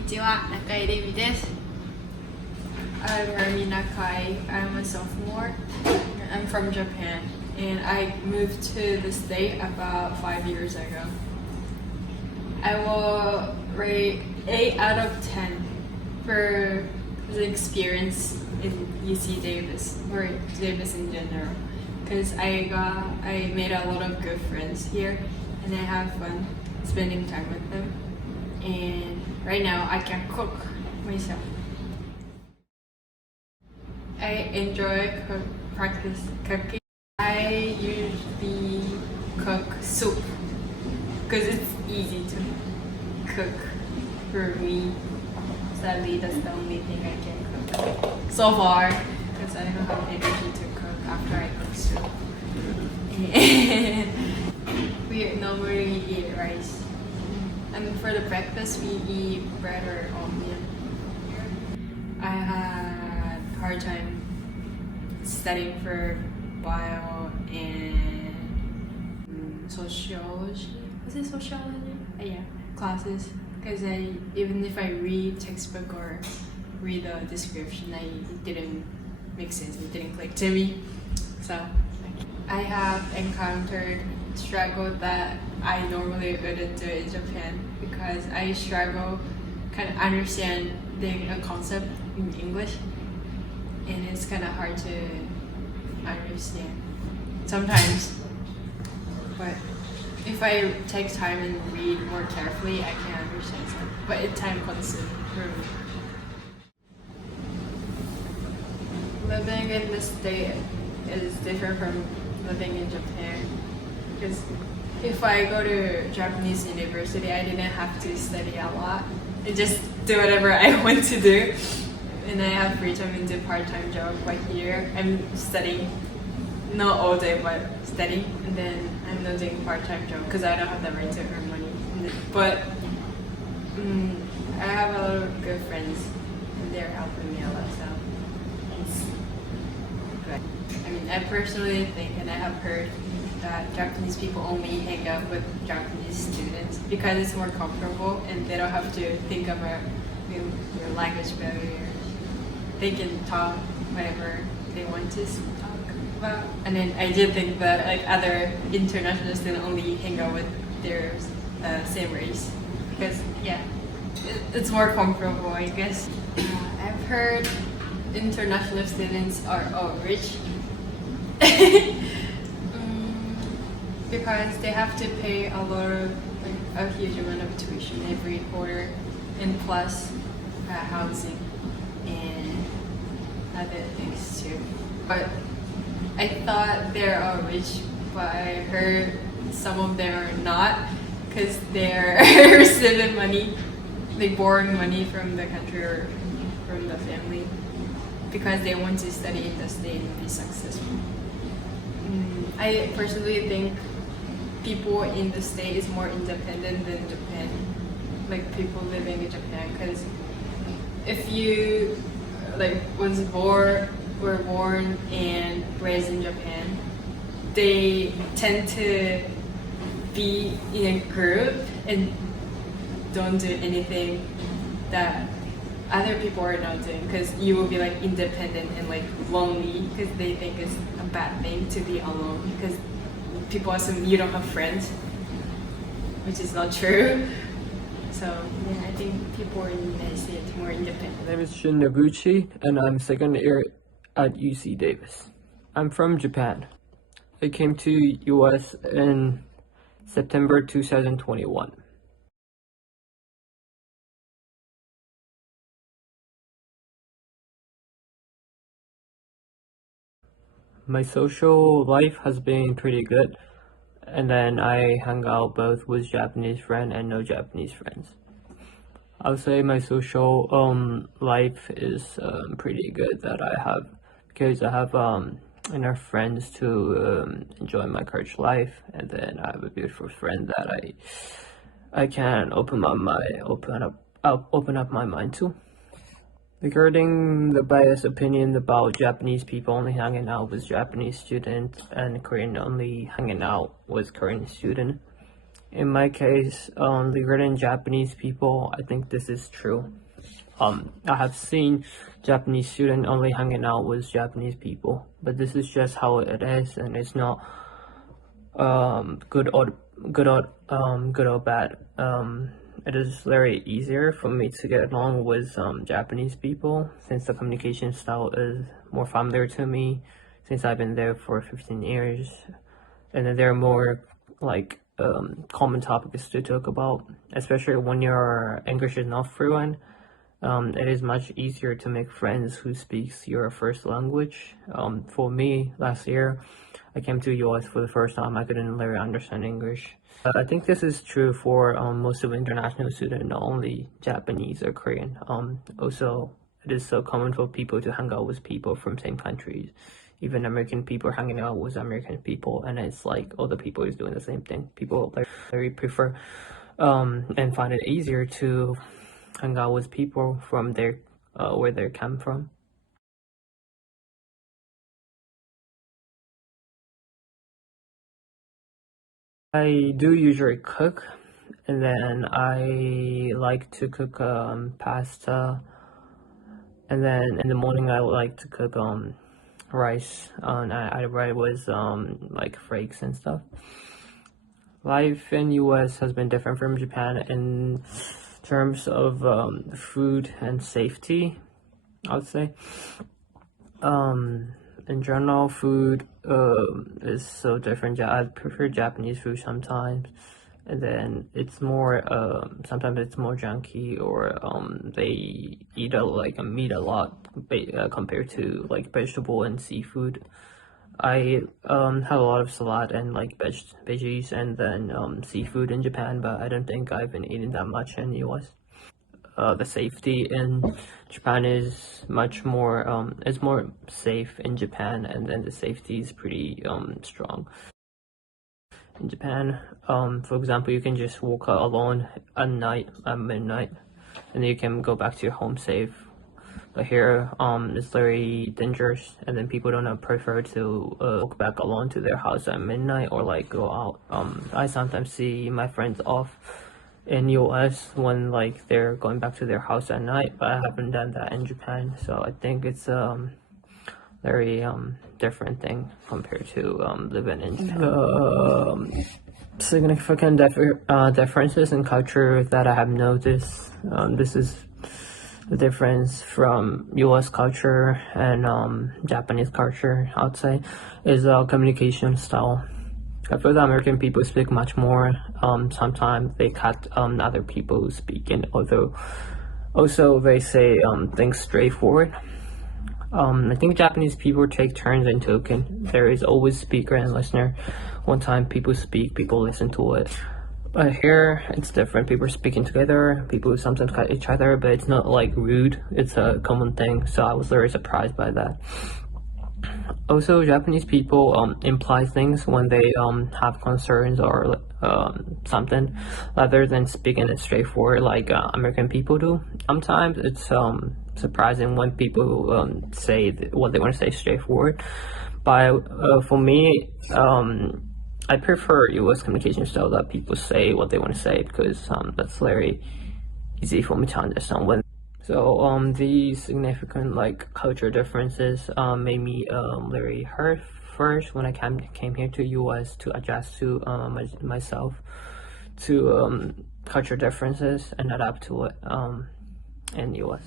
Konnichiwa, Nakai Devi desu. I'm Army Nakai. I'm a sophomore. I'm from Japan and I moved to the state about 5 years ago. I will rate 8 out of 10 for the experience in UC Davis or Davis in general, because I made a lot of good friends here and I have fun spending time with them. And right now I can cook myself. I enjoy practice cooking. I usually cook soup because it's easy to cook for me. Sadly, that's the only thing I can cook so far because I don't have energy to cook after I cook soup. And we normally eat rice. And for the breakfast, we eat bread or oatmeal. I had a hard time studying for bio and sociology. Was it sociology? Yeah, classes. Because even if I read textbook or read the description, it didn't make sense. It didn't click to me. So I have encountered struggle that I normally wouldn't do in Japan because I struggle kind of understanding a concept in English, and it's kind of hard to understand sometimes. But if I take time and read more carefully, I can understand some. But it's time consuming for me. Living in the state is different from living in Japan, because if I go to Japanese university, I didn't have to study a lot. I just do whatever I want to do, and I have free time and do part-time job. Like here, I'm studying, not all day, but studying, and then I'm not doing part-time job because I don't have the right to earn money. But I have a lot of good friends, and they're helping me a lot. So it's good. I mean, I personally think, and I have heard that Japanese people only hang out with Japanese students because it's more comfortable and they don't have to think about your language barrier. They can talk whatever they want to talk about. And then I did think that like other international students only hang out with their same race because it's more comfortable, I guess. I've heard international students are all rich. Because they have to pay a huge amount of tuition every quarter, and plus housing and other things too. But I thought they're all rich, but I heard some of them are not, because they're receiving money, they borrowing money from the country or from the family, because they want to study in the state and be successful. I personally think people in the state is more independent than Japan, like people living in Japan, because if you were born and raised in Japan, they tend to be in a group and don't do anything that other people are not doing, because you will be like independent and like lonely, because they think it's a bad thing to be alone, because people assume you don't have friends, which is not true. So yeah, I think people in the United States are more independent. My name is Shin Noguchi, and I'm second year at UC Davis. I'm from Japan. I came to US in September 2021. My social life has been pretty good, and then I hang out both with Japanese friends and no Japanese friends. I'll say my social life is pretty good that I have, because I have enough friends to enjoy my college life, and then I have a beautiful friend that I can open up my mind to. Regarding the biased opinion about Japanese people only hanging out with Japanese students and Korean only hanging out with Korean students, In my case, regarding Japanese people, I think this is true. I have seen Japanese students only hanging out with Japanese people, but this is just how it is, and it's not good or good or bad. It is very easier for me to get along with Japanese people since the communication style is more familiar to me since I've been there for 15 years, and then there are more like common topics to talk about, especially when your English is not fluent. It is much easier to make friends who speaks your first language. For me, last year, I came to US for the first time. I couldn't really understand English. I think this is true for most of international students, not only Japanese or Korean. Also, it is so common for people to hang out with people from same countries. Even American people hanging out with American people, and it's like all the people is doing the same thing. People very prefer and find it easier to hang out with people from their where they come from. I do usually cook, and then I like to cook pasta, and then in the morning I like to cook rice. I write with like flakes and stuff. Life in US has been different from Japan in terms of food and safety, I would say. In general, food is so different. I prefer Japanese food sometimes, and then it's more sometimes it's more junky, or they eat like meat a lot compared to like vegetable and seafood. I have a lot of salad and like veggies and then seafood in Japan, but I don't think I've been eating that much in the US. The safety in Japan is much more it's more safe in Japan, and then the safety is pretty strong in Japan. For example, you can just walk out alone at night at midnight, and you can go back to your home safe. But here, it's very dangerous, and then people don't prefer to walk back alone to their house at midnight or like go out. I sometimes see my friends off in US when like they're going back to their house at night, but I haven't done that in Japan, so I think it's very different thing compared to living in Japan. Significant differences in culture that I have noticed. This is the difference from US culture and Japanese culture, I would say, is communication style. I feel that American people speak much more. Sometimes they cut other people speaking, although also they say things straightforward. I think Japanese people take turns in talking. There is always speaker and listener. One time people speak, people listen to it. But here it's different. People are speaking together. People sometimes cut each other, but it's not like rude. It's a common thing. So I was very surprised by that. Also, Japanese people imply things when they have concerns or something, rather than speaking it straightforward like American people do. Sometimes it's surprising when people say what they want to say straightforward. But for me, I prefer US communication style that people say what they want to say, because that's very easy for me to understand. So these significant like culture differences made me very hurt first when I came here to US to adjust to myself to culture differences and adapt to it in US.